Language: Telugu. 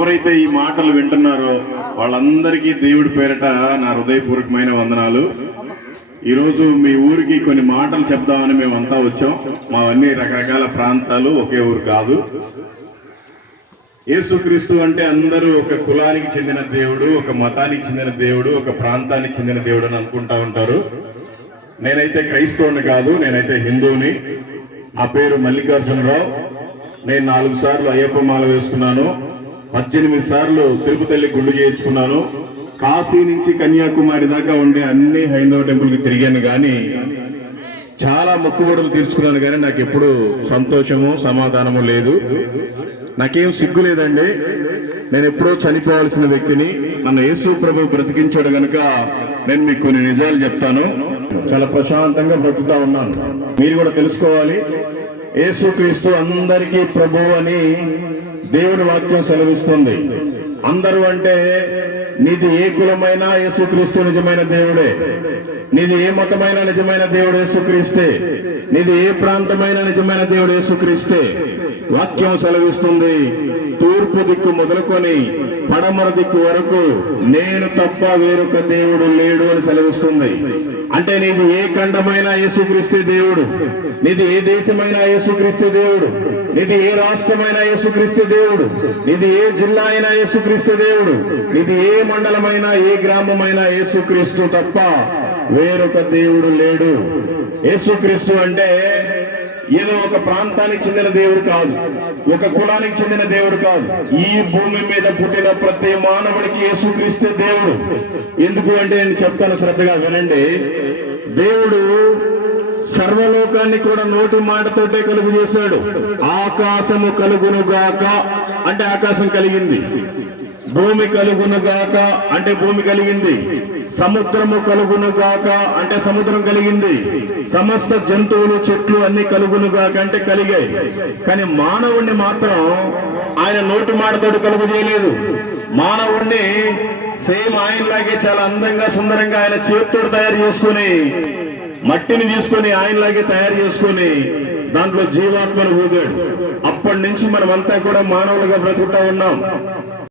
ఎవరైతే ఈ మాటలు వింటున్నారో వాళ్ళందరికీ దేవుడి పేరిట నా హృదయపూర్వకమైన వందనాలు. ఈరోజు మీ ఊరికి కొన్ని మాటలు చెప్దామని మేమంతా వచ్చాం. మావన్నీ రకరకాల ప్రాంతాలు, ఒకే ఊరు కాదు. యేసుక్రీస్తు అంటే అందరూ ఒక కులానికి చెందిన దేవుడు, ఒక మతానికి చెందిన దేవుడు, ఒక ప్రాంతానికి చెందిన దేవుడు అని అనుకుంటా ఉంటారు. నేనైతే క్రైస్తవుని కాదు, నేనైతే హిందువుని. నా పేరు మల్లికార్జునరావు. నేను 4 సార్లు అయ్యప్ప మాల వేసుకున్నాను, 18 సార్లు తిరుపతి గుళ్ళు చేయించుకున్నాను. కాశీ నుంచి కన్యాకుమారి దాకా ఉండే అన్ని హైందవ టెంపుల్కి తిరిగాను, కానీ చాలా మొక్కుబడులు తీర్చుకున్నాను, కానీ నాకు ఎప్పుడు సంతోషము సమాధానము లేదు. నాకేం సిగ్గు లేదండి. నేను ఎప్పుడో చనిపోవాల్సిన వ్యక్తిని. నన్ను యేసు ప్రభు బ్రతికించాడు గనుక నేను మీకు కొన్ని నిజాలు చెప్తాను. చాలా ప్రశాంతంగా బ్రతుకుతా ఉన్నాను. మీరు కూడా తెలుసుకోవాలి, యేసుక్రీస్తు అందరికీ ప్రభు అని దేవుని వాక్యం సెలవిస్తుంది. అందరూ అంటే నీది ఏ కులమైనా యేసుక్రీస్తు నిజమైన దేవుడే, నీది ఏ మతమైన నిజమైన దేవుడు యేసుక్రీస్తే, నీది ఏ ప్రాంతమైన నిజమైన దేవుడు యేసుక్రీస్తే. వాక్యం సెలవిస్తుంది, తూర్పు దిక్కు మొదలుకొని పడమర దిక్కు వరకు నేను తప్ప వేరొక దేవుడు లేడు అని సెలవిస్తుంది. అంటే నీది ఏ ఖండమైనా యేసుక్రీస్తే దేవుడు, నీది ఏ దేశమైనా యేసుక్రీస్తే దేవుడు, నీది ఏ రాష్ట్రమైనా యేసుక్రీస్తు దేవుడు, నీది ఏ జిల్లా అయినా యేసుక్రీస్తు దేవుడు, నీది ఏ మండలమైనా ఏ గ్రామమైనా యేసుక్రీస్తు తప్ప వేరొక దేవుడు లేడు. యేసుక్రీస్తు అంటే ఏదో ఒక ప్రాంతానికి చెందిన దేవుడు కాదు, ఒక కులానికి చెందిన దేవుడు కాదు. ఈ భూమి మీద పుట్టిన ప్రతి మానవుడికి యేసుక్రీస్తే దేవుడు. ఎందుకు అంటే నేను చెప్తాను, శ్రద్ధగా వినండి. దేవుడు సర్వలోకాన్ని కూడా నోటి మాటతోటే కలుగు చేశాడు. ఆకాశము కలుగునుగాక అంటే ఆకాశం కలిగింది, భూమి కలుగునుగాక అంటే భూమి కలిగింది, సముద్రము కలుగునుగాక అంటే సముద్రం కలిగింది, సమస్త జంతువులు చెట్లు అన్ని కలుగునుగాక అంటే కలిగాయి. కానీ మానవుణ్ణి మాత్రం ఆయన నోటి మాటతోటి కలుగు చేయలేదు. మానవుణ్ణి సేమ్ ఆయనలాగే చాలా అందంగా సుందరంగా ఆయన చేతితో తయారు చేసుకుని, మట్టిని తీసుకొని ఆయనలాగే తయారు చేసుకుని దాంట్లో జీవాత్మను ఊగాడు. అప్పటి నుంచి మనమంతా కూడా మానవులుగా బ్రతుకుతా ఉన్నాం.